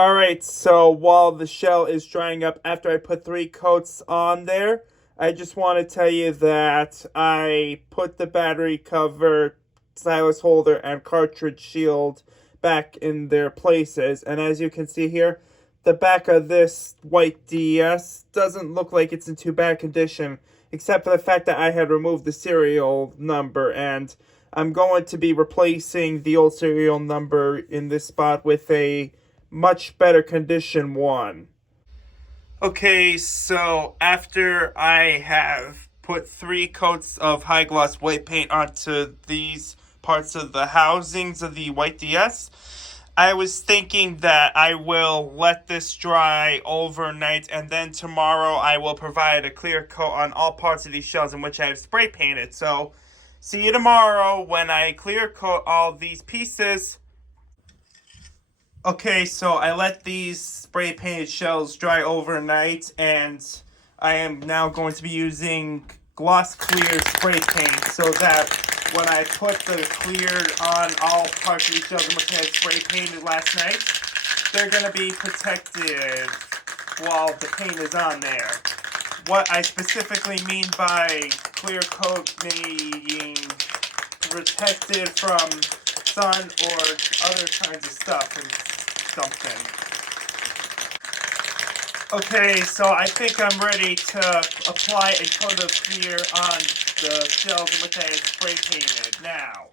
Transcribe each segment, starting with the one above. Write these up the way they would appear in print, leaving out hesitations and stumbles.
Alright, so while the shell is drying up after I put 3 coats on there, I just want to tell you that I put the battery cover, stylus holder, and cartridge shield back in their places. And as you can see here, the back of this white DS doesn't look like it's in too bad condition, except for the fact that I had removed the serial number, and I'm going to be replacing the old serial number in this spot with a much better condition one. Okay, so after I have put 3 coats of high gloss white paint onto these parts of the housings of the white DS, I was thinking that I will let this dry overnight, and then tomorrow I will provide a clear coat on all parts of these shells in which I have spray painted. So see you tomorrow when I clear coat all these pieces. Okay, so I let these spray painted shells dry overnight, and I am now going to be using gloss clear spray paint so that when I put the clear on all parts of these shells in which I had spray painted last night, they're going to be protected while the paint is on there. What I specifically mean by clear coat meaning protected from sun or other kinds of stuff and something. Okay, so I think I'm ready to apply a coat of clear on the shells in which I had spray painted now.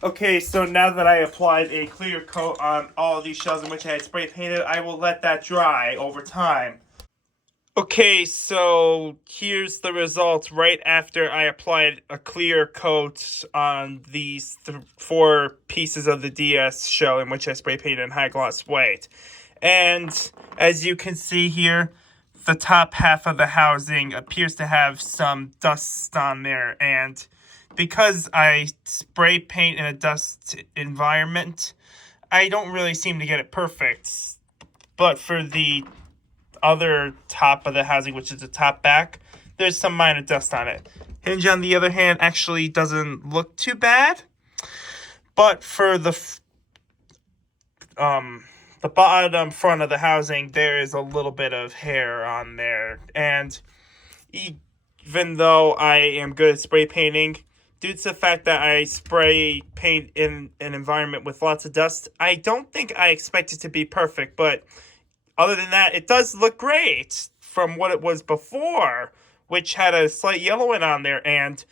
Okay, so now that I applied a clear coat on all of these shells in which I had spray painted, I will let that dry over time. Okay, so here's the result right after I applied a clear coat on these 4 pieces of the DS shell in which I spray painted in high gloss white. And as you can see here, the top half of the housing appears to have some dust on there, and because I spray paint in a dust environment, I don't really seem to get it perfect. But for the other top of the housing, which is the top back, there's some minor dust on it. Hinge, on the other hand, actually doesn't look too bad. But for the bottom front of the housing, there is a little bit of hair on there. And even though I am good at spray painting, due to the fact that I spray paint in an environment with lots of dust, I don't think I expect it to be perfect. But other than that, it does look great from what it was before, which had a slight yellowing on there. And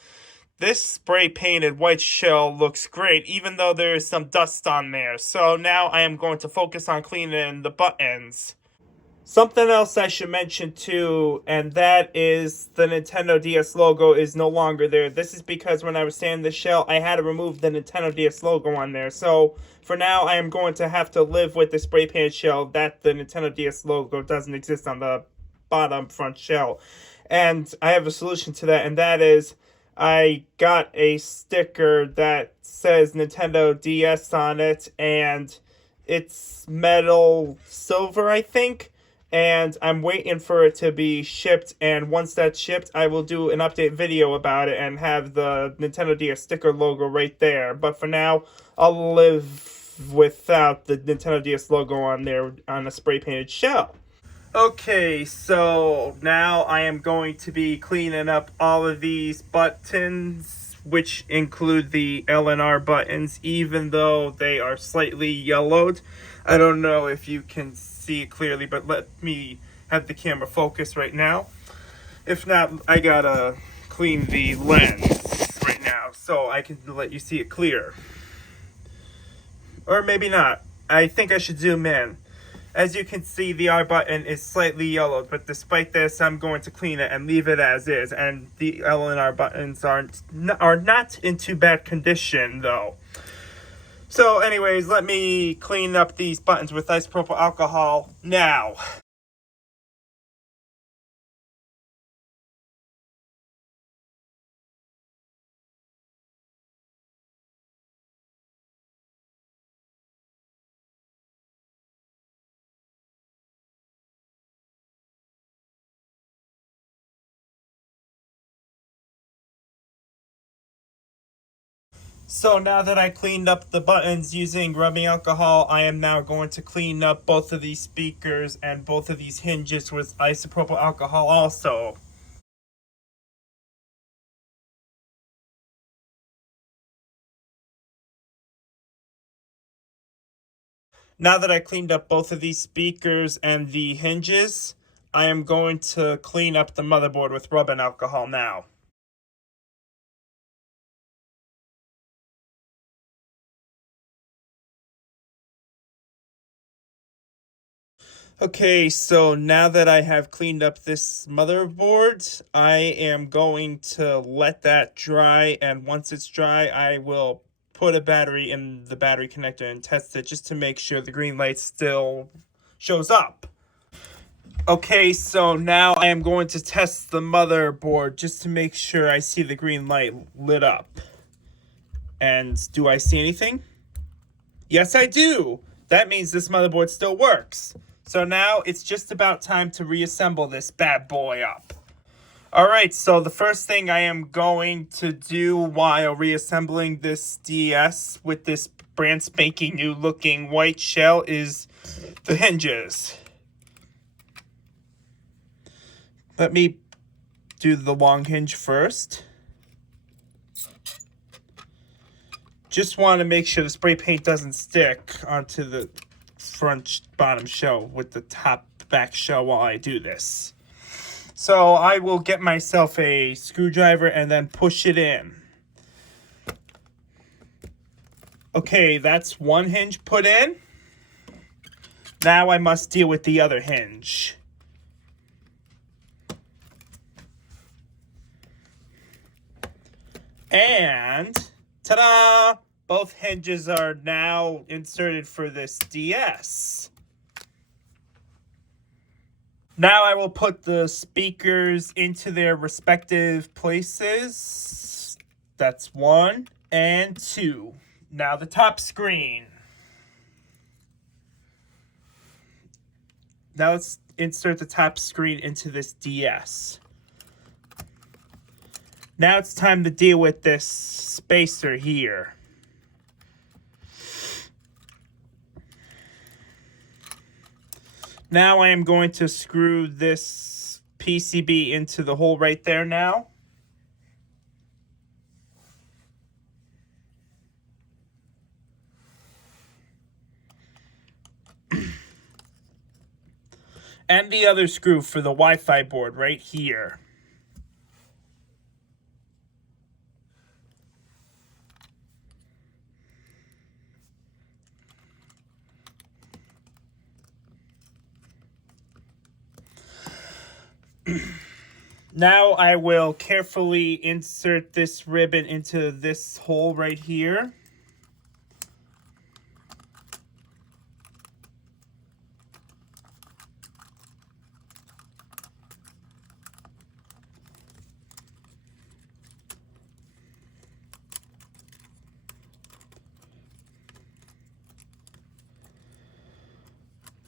This spray painted white shell looks great, even though there is some dust on there. So now I am going to focus on cleaning the buttons. Something else I should mention too, and that is the Nintendo DS logo is no longer there. This is because when I was sanding the shell, I had to remove the Nintendo DS logo on there. So for now, I am going to have to live with the spray painted shell that the Nintendo DS logo doesn't exist on the bottom front shell. And I have a solution to that, and that is I got a sticker that says Nintendo DS on it, and it's metal silver, I think, and I'm waiting for it to be shipped, and once that's shipped, I will do an update video about it and have the Nintendo DS sticker logo right there. But for now, I'll live without the Nintendo DS logo on there on a spray painted shell. Okay, so now I am going to be cleaning up all of these buttons, which include the L and R buttons, even though they are slightly yellowed. I don't know if you can see it clearly, but let me have the camera focus right now. If not, I gotta clean the lens right now so I can let you see it clear. Or maybe not. I think I should zoom in. As you can see, the R button is slightly yellowed, but despite this, I'm going to clean it and leave it as is. And the L and R buttons are not in too bad condition, though. So anyways, let me clean up these buttons with isopropyl alcohol now. So now that I cleaned up the buttons using rubbing alcohol, I am now going to clean up both of these speakers and both of these hinges with isopropyl alcohol also. Now that I cleaned up both of these speakers and the hinges, I am going to clean up the motherboard with rubbing alcohol now. Okay, so now that I have cleaned up this motherboard, I am going to let that dry, and once it's dry, I will put a battery in the battery connector and test it just to make sure the green light still shows up. Okay, so now I am going to test the motherboard just to make sure I see the green light lit up. And do I see anything? Yes, I do. That means this motherboard still works. So now it's just about time to reassemble this bad boy up. Alright, so the first thing I am going to do while reassembling this DS with this brand spanking new looking white shell is the hinges. Let me do the long hinge first. Just want to make sure the spray paint doesn't stick onto the front bottom shell with the top back shell while I do this. So I will get myself a screwdriver and then push it in. Okay, that's one hinge put in. Now I must deal with the other hinge. And ta-da! Both hinges are now inserted for this DS. Now I will put the speakers into their respective places. That's 1 and 2. Now the top screen. Now let's insert the top screen into this DS. Now it's time to deal with this spacer here. Now I am going to screw this PCB into the hole right there now. And the other screw for the Wi-Fi board right here. Now I will carefully insert this ribbon into this hole right here.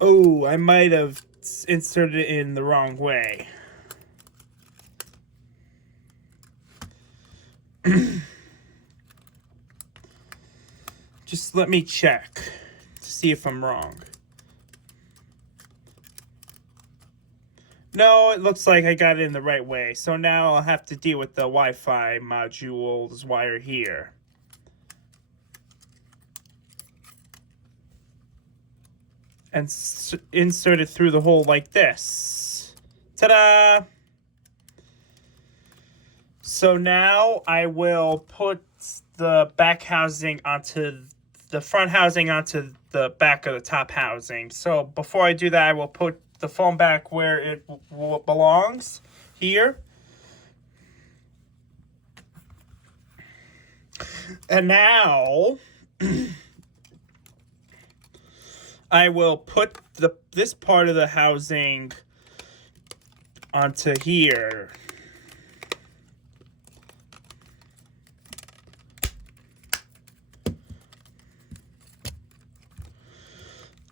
Oh, I might have inserted it in the wrong way. Just let me check to see if I'm wrong. No, it looks like I got it in the right way. So now I'll have to deal with the Wi-Fi module's wire here. And insert it through the hole like this. Ta-da! So now I will put the back housing onto the front housing onto the back of the top housing. So before I do that, I will put the foam back where it belongs, here. And now I will put this part of the housing onto here.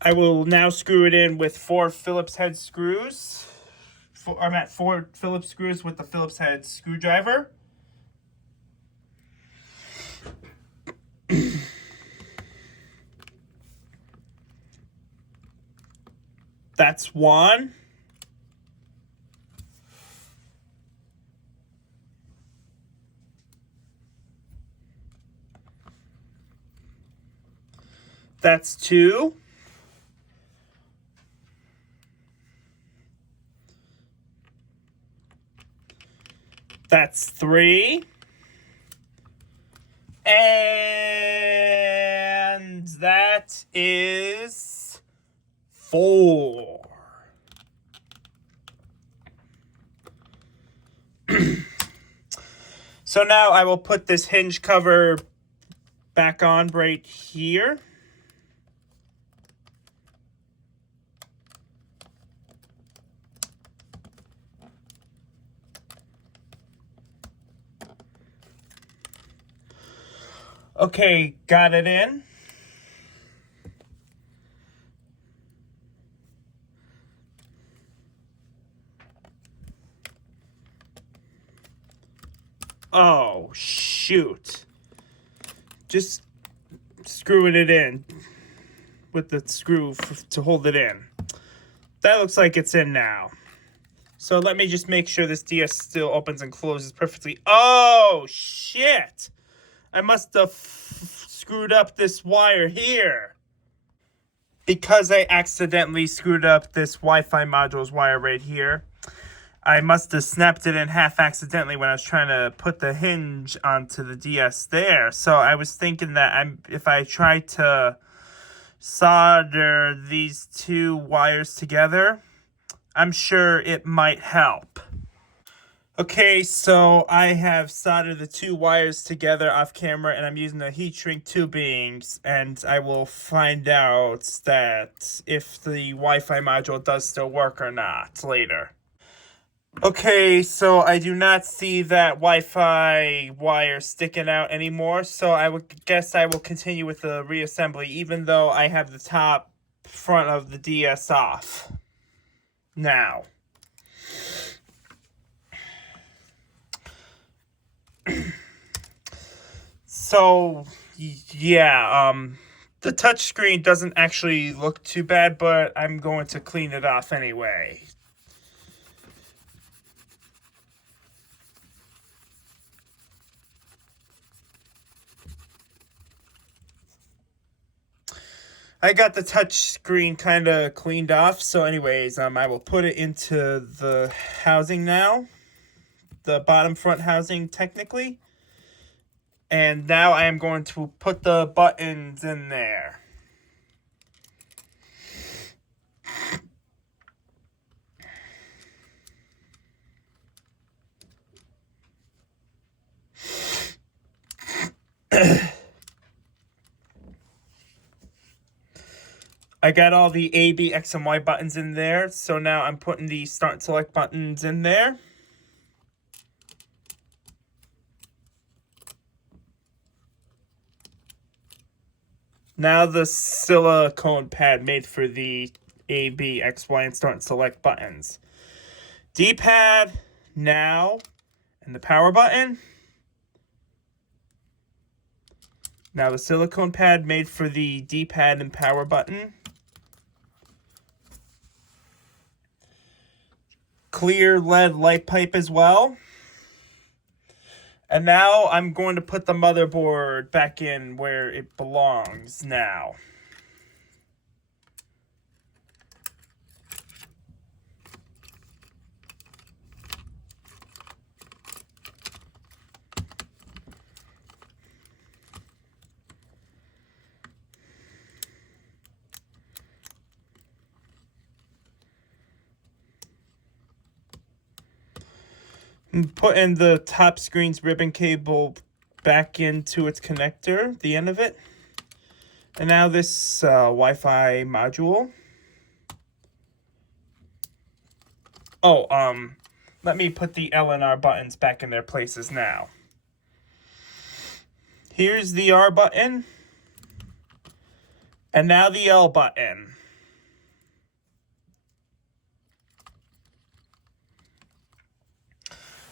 I will now screw it in with 4 Phillips head screws. I'm at 4 Phillips screws with the Phillips head screwdriver. That's 1. That's 2. That's 3. And that is 4. So now I will put this hinge cover back on right here. Okay, got it in. Oh, shoot. Just screwing it in with the screw to hold it in. That looks like it's in now. So let me just make sure this DS still opens and closes perfectly. Oh, shit. I must have screwed up this wire here. Because I accidentally screwed up this Wi-Fi module's wire right here, I must have snapped it in half accidentally when I was trying to put the hinge onto the DS there. So I was thinking that if I try to solder these 2 wires together, I'm sure it might help. Okay, so I have soldered the 2 wires together off camera, and I'm using the heat shrink tubings, and I will find out that if the Wi-Fi module does still work or not later. Okay, so I do not see that Wi-Fi wire sticking out anymore, so I would guess I will continue with the reassembly, even though I have the top front of the DS off. Now. So, yeah, the touchscreen doesn't actually look too bad, but I'm going to clean it off anyway. I got the touchscreen kind of cleaned off, so anyways, I will put it into the housing now. The bottom front housing, technically. And now I am going to put the buttons in there. I got all the A, B, X, and Y buttons in there. So now I'm putting the start and select buttons in there. Now the silicone pad made for the A, B, X, Y, and start and select buttons. D-pad now, and the power button. Now the silicone pad made for the D-pad and power button. Clear lead light pipe as well. And now I'm going to put the motherboard back in where it belongs now. Putting the top screen's ribbon cable back into its connector, the end of it. And now this Wi-Fi module. Oh, let me put the L and R buttons back in their places now. Here's the R button. And now the L button.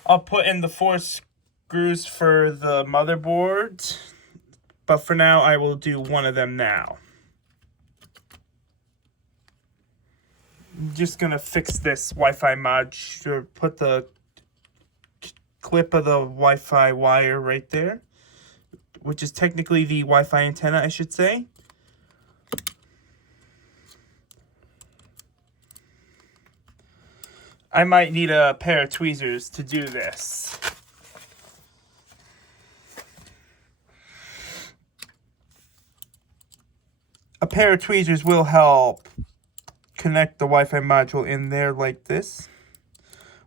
I'll put in the 4 screws for the motherboard, but for now I will do one of them now. I'm just gonna fix this Wi-Fi module, put the clip of the Wi-Fi wire right there, which is technically the Wi-Fi antenna, I should say. I might need a pair of tweezers to do this. A pair of tweezers will help connect the Wi-Fi module in there like this.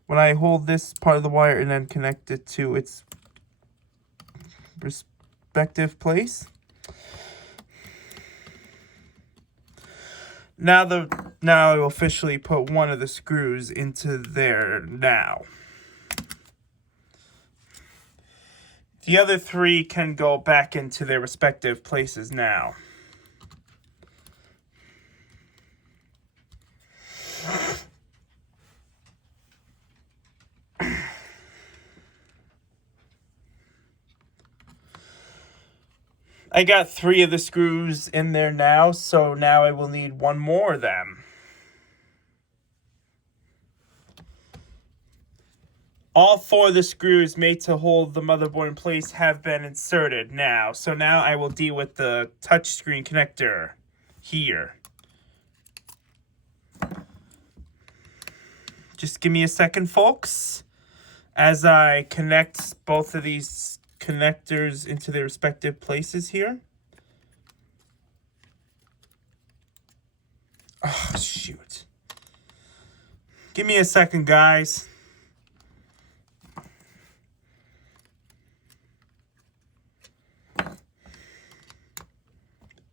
When I hold this part of the wire and then connect it to its respective place. Now I will officially put one of the screws into there now. The other 3 can go back into their respective places now. I got 3 of the screws in there now, so now I will need 1 more of them. All 4 of the screws made to hold the motherboard in place have been inserted now. So now I will deal with the touchscreen connector here. Just give me a second, folks, as I connect both of these connectors into their respective places here. Oh, shoot. Give me a second, guys.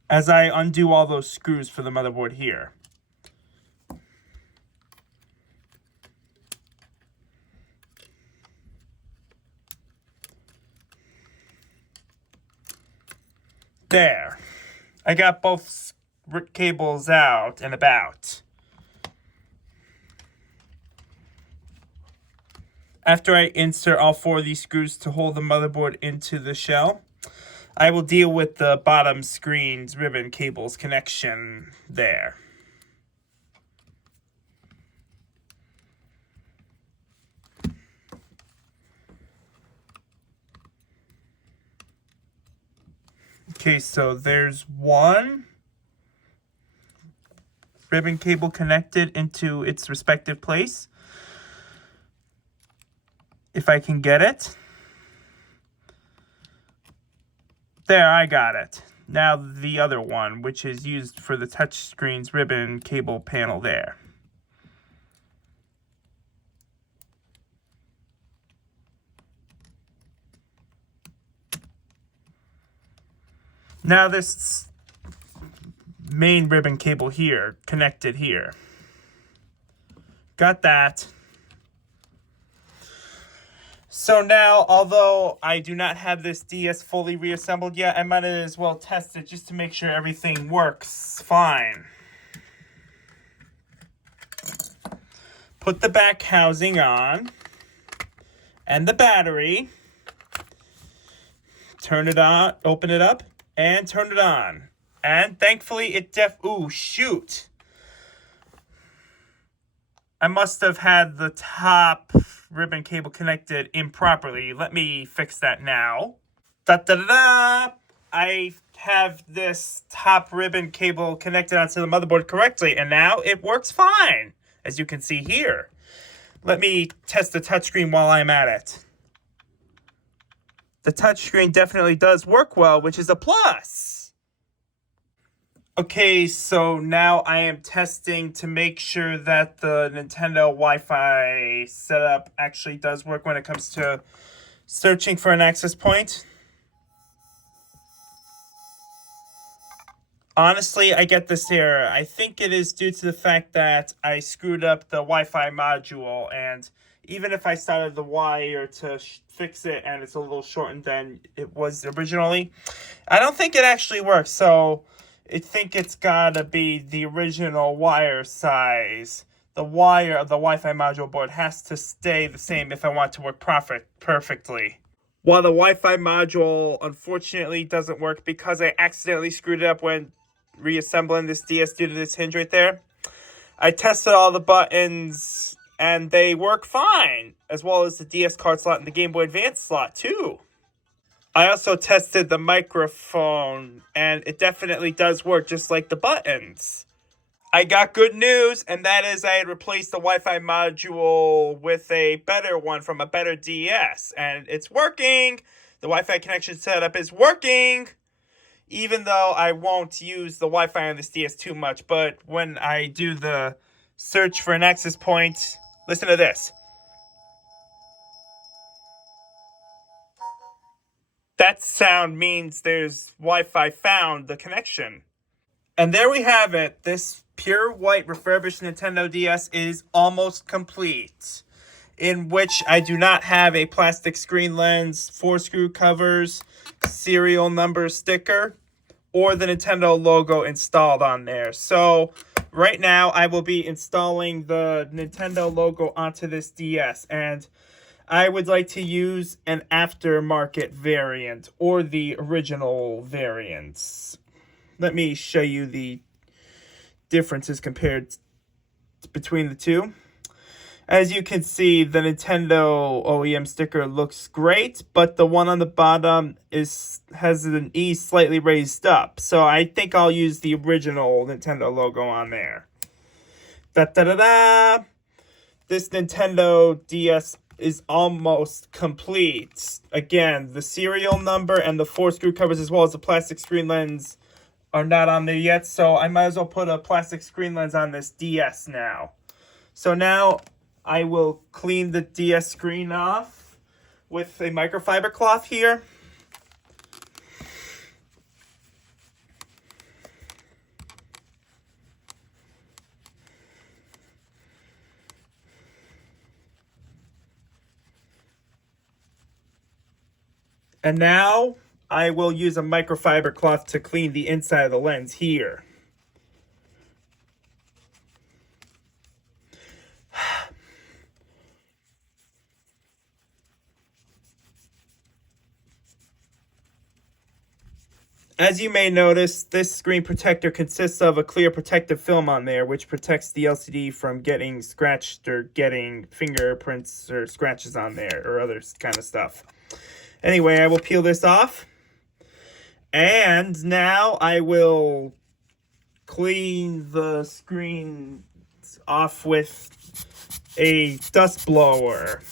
As I undo all those screws for the motherboard here. There. I got both cables out and about. After I insert all 4 of these screws to hold the motherboard into the shell, I will deal with the bottom screen's ribbon cables connection there. Okay, so there's 1 ribbon cable connected into its respective place. If I can get it. There, I got it. Now the other one, which is used for the touchscreen's ribbon cable panel there. Now this main ribbon cable here, connected here. Got that. So now, although I do not have this DS fully reassembled yet, I might as well test it just to make sure everything works fine. Put the back housing on and the battery. Turn it on, open it up, and turn it on. And thankfully it ooh, shoot. I must have had the top ribbon cable connected improperly. Let me fix that now. Da-da-da-da! I have this top ribbon cable connected onto the motherboard correctly, and now it works fine, as you can see here. Let me test the touchscreen while I'm at it. The touchscreen definitely does work well, which is a plus. Okay, so now I am testing to make sure that the Nintendo Wi-Fi setup actually does work when it comes to searching for an access point. Honestly, I get this error. I think it is due to the fact that I screwed up the Wi-Fi module, and even if I started the wire to fix it and it's a little shortened than it was originally, I don't think it actually works. So I think it's gotta be the original wire size. The wire of the Wi-Fi module board has to stay the same if I want to work perfectly. While the Wi-Fi module unfortunately doesn't work because I accidentally screwed it up when reassembling this DS due to this hinge right there, I tested all the buttons and they work fine, as well as the DS card slot and the Game Boy Advance slot too. I also tested the microphone and it definitely does work just like the buttons. I got good news, and that is I had replaced the Wi-Fi module with a better one from a better DS, and it's working. The Wi-Fi connection setup is working, even though I won't use the Wi-Fi on this DS too much. But when I do the search for an access point, listen to this. That sound means there's Wi-Fi found the connection. And there we have it. This pure white refurbished Nintendo DS is almost complete, in which I do not have a plastic screen lens, 4 screw covers, serial number sticker, or the Nintendo logo installed on there. So right now I will be installing the Nintendo logo onto this DS, and I would like to use an aftermarket variant or the original variants. Let me show you the differences compared between the two. As you can see, the Nintendo OEM sticker looks great, but the one on the bottom has an E slightly raised up. So I think I'll use the original Nintendo logo on there. Da-da-da-da! This Nintendo DS is almost complete. Again, the serial number and the 4 screw covers as well as the plastic screen lens are not on there yet, so I might as well put a plastic screen lens on this DS now. So now I will clean the DS screen off with a microfiber cloth here. And now I will use a microfiber cloth to clean the inside of the lens here. As you may notice, this screen protector consists of a clear protective film on there, which protects the LCD from getting scratched or getting fingerprints or scratches on there or other kind of stuff. Anyway, I will peel this off. And now I will clean the screen off with a dust blower.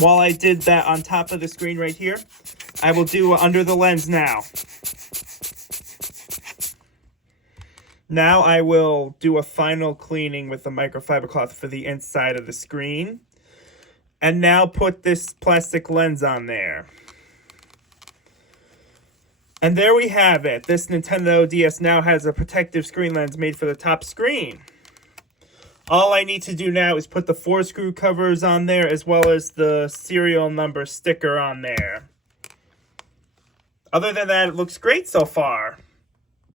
While I did that on top of the screen right here, I will do under the lens now. Now I will do a final cleaning with the microfiber cloth for the inside of the screen. And now put this plastic lens on there. And there we have it. This Nintendo DS now has a protective screen lens made for the top screen. All I need to do now is put the 4 screw covers on there as well as the serial number sticker on there. Other than that, it looks great so far.